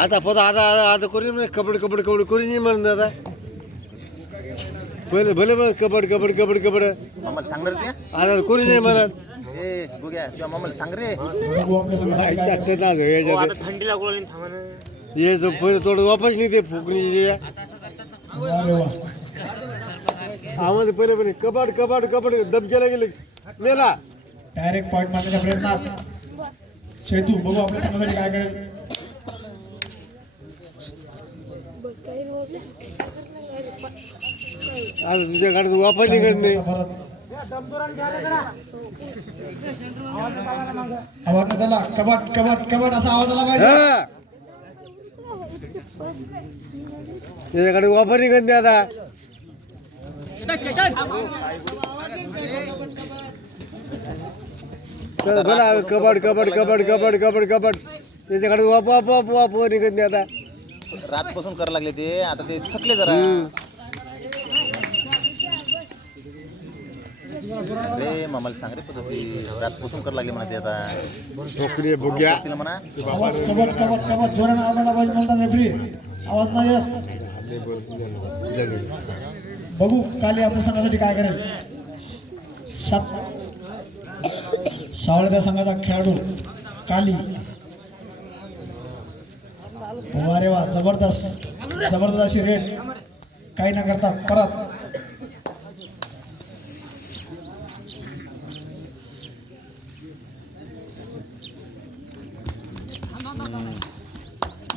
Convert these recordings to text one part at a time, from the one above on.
आता पद आता आता करून म्हणे कबड कबड कबड करून नाही म्हणत आता. पहिले भले मग कबड कबड कबड कबड मामाला सांग रे आता कोणी नाही म्हणत. ते ए गुग्या तुझ्या मामाला सांग रे. हो, याच्यात. आता थंडी लागू लागली थांबा ना. हे जो पहिले थोडं वापस नाही ते फुकणी आम्हाला पहिले पहिले कबाड कबाड कबाड दबक्याला गेले. मेला. डायरेक्ट मारण्याच्या प्रयत्नात चेतू बघू आपल्या संघासाठी काय करेल. आता तुझ्या गाडीत वापस निघत नाही. परत आवाज झाला कबाट कबाट कबाट असा आवाज आला पाहिजे. हा. त्याच्या गाडीत वापस निघत नाही आता. चल बोला कबाड कबाड कबाड कबाड कबाड कबाड. त्याच्याकडे वाप वाप वाप वाप निघत नाही आता. रातपासून करायला लागले ते. आता ते थकले जरा. रे मामाला सांग रे पद्धती. रातपासून करायला लागले म्हणा ते आता. ठोकरी बुग्या तिला म्हणा. आवाज कबाट कबाट कबाट जोराने आवाज आला पाहिजे म्हणतात रेफरी आवाज नाही येत. बघू काली आपल्या संघासाठी काय करेल. सात सावळ्या संघाचा खेळाडू काली. वा रे वा जबरदस्त. जबरदस्त अशी रेट. काही न करता परत.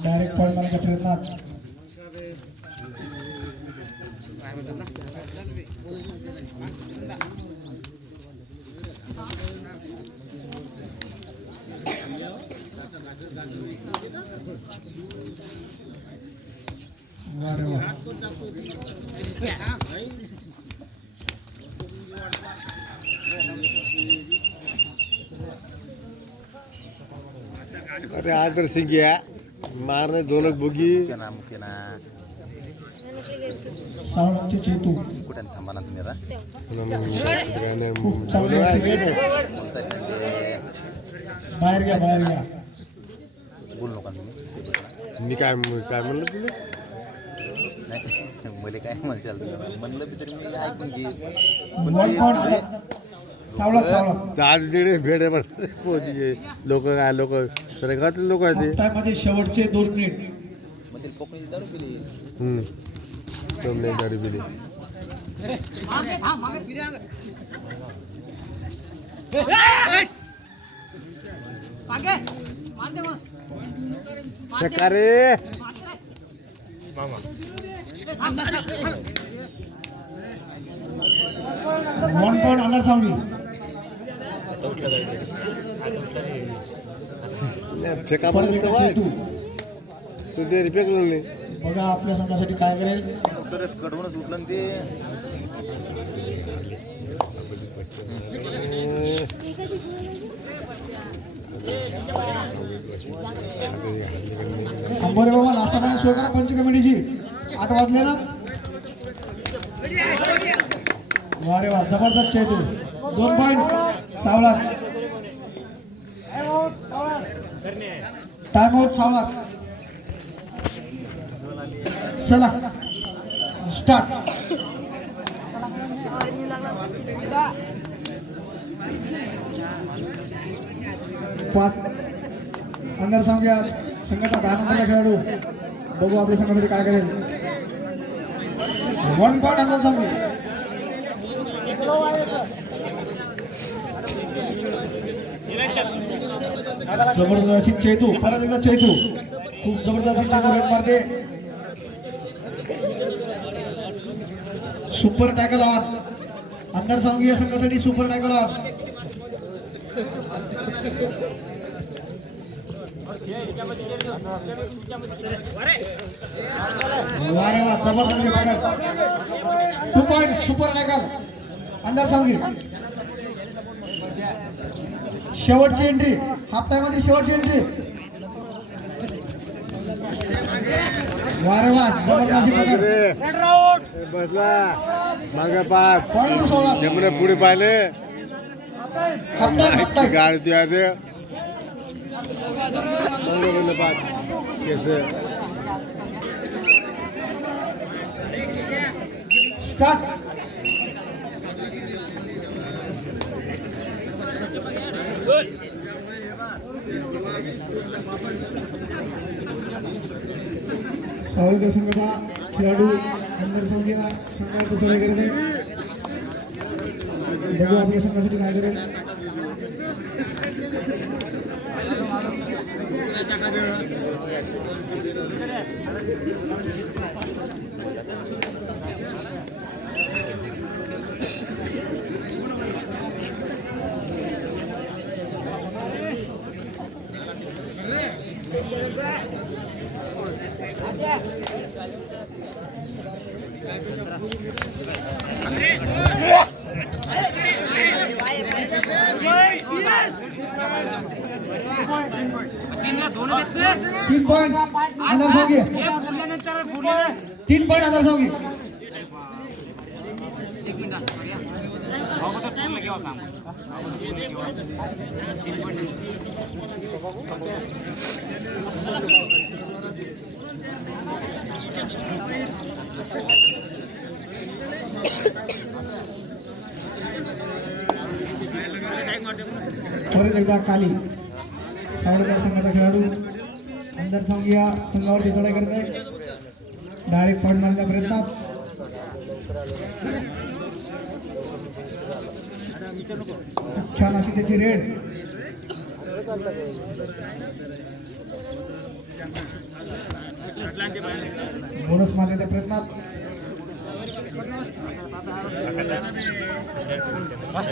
डायरेक्ट पॉईंट प्रयत्नात Yeah. अरे आदर सिंग घ्या मारणे दोन बुगी। मुख्य ना मुख्य ना सावळ्यांचे चेतू। कुठे थांबा ना तुम्ही आता खूप चांगली अशी रेड बोलताय ना ते. बाहेर घ्या बाहेर घ्या बोलू नका तुम्ही मी काय काय म्हणलं तुला? नाही मला काय म्हणशाल तुम्ही म्हणलं बी तरी मी ऐकून घे. वन पॉईंट आता सावळा सावळा आज तिकडे भेटे पण लोक काय लोक गावातले लोक आहेत ते टाइममध्ये शेवटचे दोन मिनिट मग ते कोकणीची दारू पिली. हम्म. दारू पिली. ते का रे वन पॉईंट अंदर सावली फेका परत म्हणून एकदा चेतू तू ते फेकलं नाही बघा आपल्या संघासाठी काय करेल परत कडवूनच उठलं ना ते अंबोरे बाबा लास्ट आपण सोय करा पंच कमिटीची आठ वाजले ना? वा रे वा जबरदस्त चेतू. दोन पॉईंट सावला टाइम आउट सावला चला. स्टार्ट पाच अंदर सांगूया संघाचा दहा नंबरचा खेळाडू. बघू आपल्या संघामध्ये काय करेल. वन पॉईंट अंदर सांगू जबरदस्त अशी चेतू. परत एकदा चेतू. खूप जबरदस्त चेतू रेट मारते. सुपर टॅकल ऑन अंदर सांगू या संघासाठी सुपर टॅकल ऑन वारे वा जबरदस्त टू पॉइंट सुपर टॅकल अंदर सांगी शेवटची एंट्री हाफ टाइममध्ये शेवटची एंट्री वारे वा जबरदस्त बसला. मागे पाच. शंभर पुढे पाहिले. गाडी स्वागत मंगळूरला संघाचा खेळाडू अंदर संघीय संघाचा सोडे करत आहे. बघू आपल्या संघासाठी काय करेल. টাকা तीन पॉईंट अंदर संघीय परत एकदा काली। सावळकर संघाचा खेळाडू अंदर संघीय संघावरती चढाई करत आहे डायरेक्ट फंड मारण्याचा प्रयत्न. छान अशी त्याची रेड. बोनस मारण्याच्या प्रयत्नात बस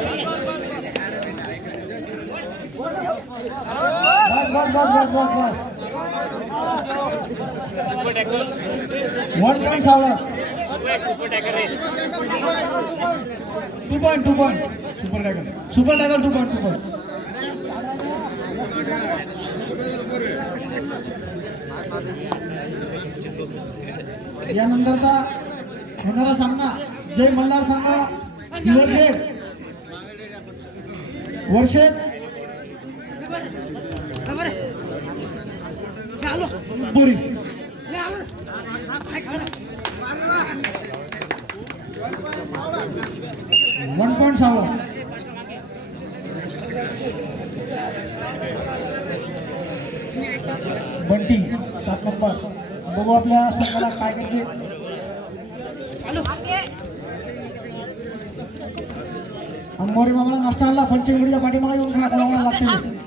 बस बस बस बस बस वन पॉईंट सावळा two point two point super tackle super two point two point यानंतरचा होणारा सामना जय मल्हार संघ दिवस वर्षेत पुरी वन पॉईंट सहा बंटी सात नंबर बघू आपल्या संघाला काय करते. अंबोरी मामाला नाश्ता आणला. पंचगडीच्या पाठीमागे येऊन खा लागते.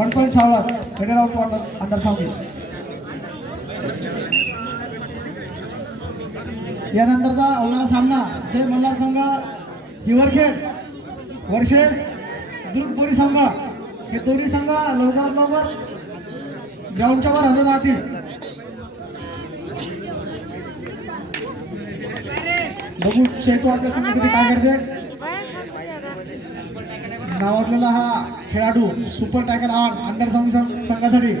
వన్ పాయింట్ सहावा हेडर అవుట్ पॉईंट అండర్ सावली यानंतरचा होणारा सामना जय मल्हार संघ हिवरखेड वर्षेस दुर्गपुरी संघ हे दोन्ही संघ लवकरात लवकर ग्राउंडच्या वर हजर राहतील. बघू शेतू आपल्या संघासाठी काय करते. नावाजलेला हा खेळाडू सुपर टायगर आठ अंडर संघ संघासाठी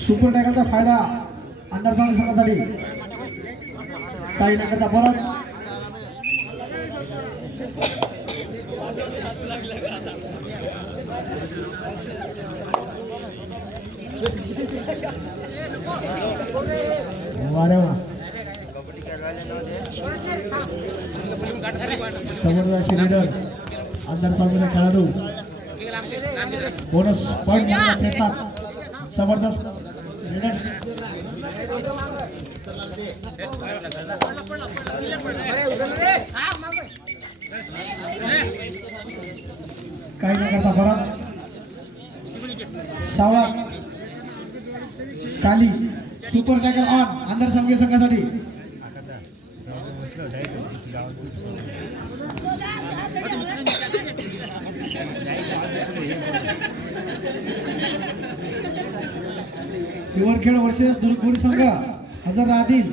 सुपर टायगरचा फायदा अंडर संघ संघासाठी काही न करता परत वारे वा जबरदस्त लीडर अंदर सामने खेळाडू बोनस पॉईंट प्रयत्नात जबरदस्त लीडर काही न करता परत सावळा काली सुपर टॅकर ऑन अंदर संघीय संघासाठी हिवरखेड वर्ष दुर्गपुरी संघ हजर राहतील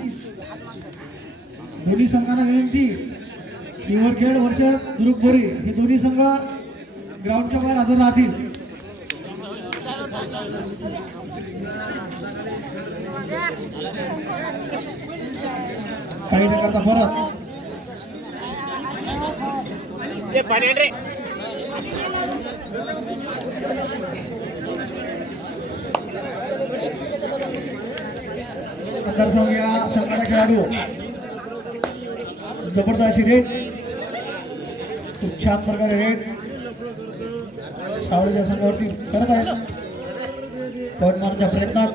दोन्ही संघांना विनंती. हिवरखेड वर्ष दुरुकबोरी हे दोन्ही संघ ग्राउंडच्या बाहेर हजर राहतील. काही न करता परत. मतदारसंघ या संघाचा खेळाडू. जबरदस्त अशी खूप छान प्रकारे रेट सावळीच्या संघावरती करत आहे. पण मारण्याच्या प्रयत्नात.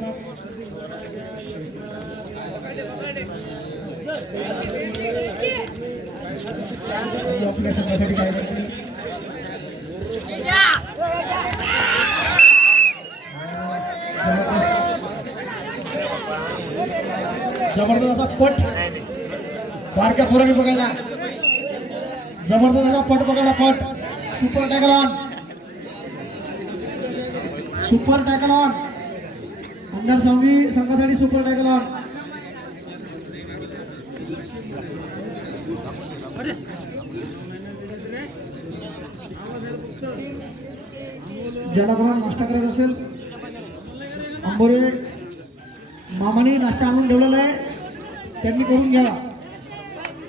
आपल्या संघासाठी काय जबरदस्त असा पट बारक्या पोरांनी पकडला जबरदस्त असा पट पकडला पट super tackle on super tackle on अंदर संघी संघासाठी सुपर टॅकल ऑन ज्याला कोणाला नाश्ता करायचा असेल आंबोरे मामाने नाश्ता आणून ठेवलेला आहे. त्यांनी करून घ्यावा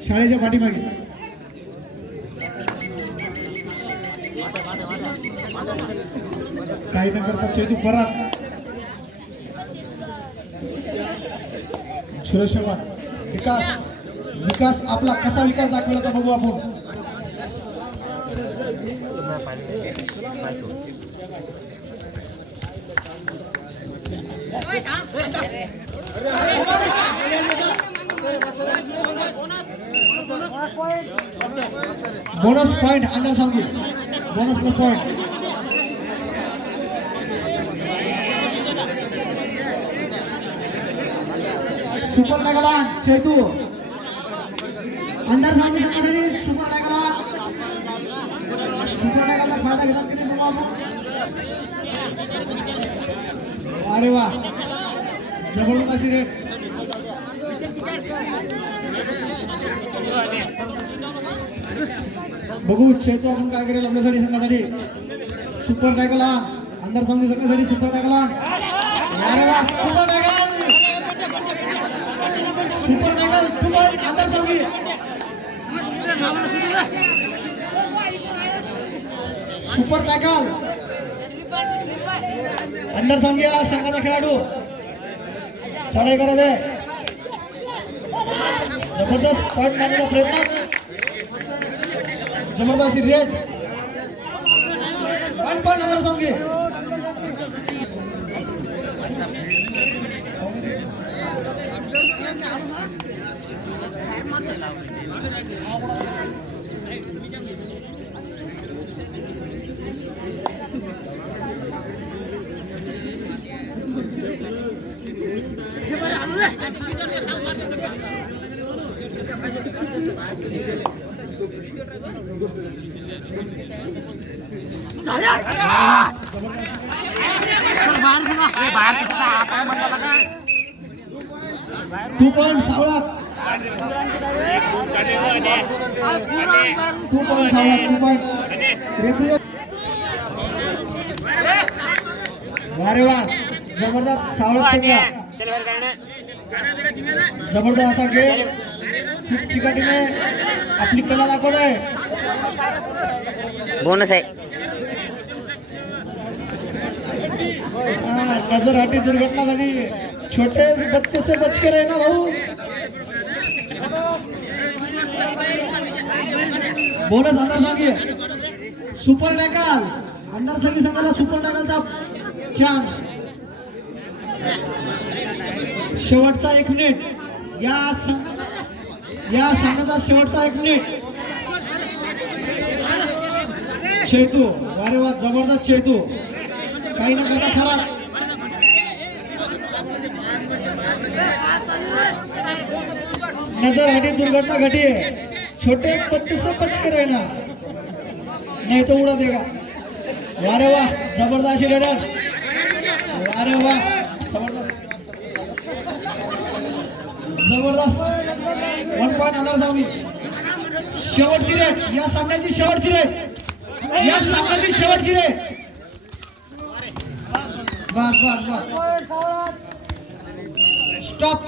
शाळेच्या पाठीमागे. काही न करता चेतू परत सुरेश विकास. विकास आपला कसा विकास दाखवला तर बघू आपण. बोनस पॉइंट अंडर सांगू बोनस प्लस पॉइंट सुपर टॅगलान चेतू अंडर सांगू संघासाठी सुपर टॅगलान सुपर टॅगलला फायदा घेतात की जवळून अशी रे. बघू शेतो आपण काय करेल आपल्यासाठी संघासाठी सुपर टॅकल हा अंदर सांगू संघासाठी super tackle super tackle super tackle super अंदर सांगी सुपर टॅकल अंदर सांगी संघाचा खेळाडू. साडे करत आहे जबरदस्त पॉईंट मारण्याचा प्रयत्न. जबरदस्त अशी रेड वन पॉईंट अंदर सांगे टू पॉईंट सावळा. टू सावळा टू पॉईंट अरे वा जबरदस्त जबरदस्त असा गेम खूप चिकाटीने आपली कला दाखवतोय बोनस आहे. हाँ, नजर हटी दुर्घटना झाली. छोटे बच्चे से बच के रहना भाऊ? बोनस अंदर सांगिए सुपर टॅकल. अंदर सांगी संघाला सुपर टॅकलचा चान्स शेवटचा एक मिनिट. या या संघाचा शेवटचा एक मिनिट. चेतू अरे वा जबरदस्त चेतू. काही ना करता खरा. नजर हटी दुर्घटना घटी है छोटे बच्चे से बच के रहना नहीं तो उड़ा देगा. वारे वाह जबरदस्त रेडर वारे वाह. जबरदस्त. वन पॉइंट अंदर जाऊन. शेवटची रेट या सामन्याची शेवटची रेट या सामन्याची शेवटची रेट बस बस बस स्टॉप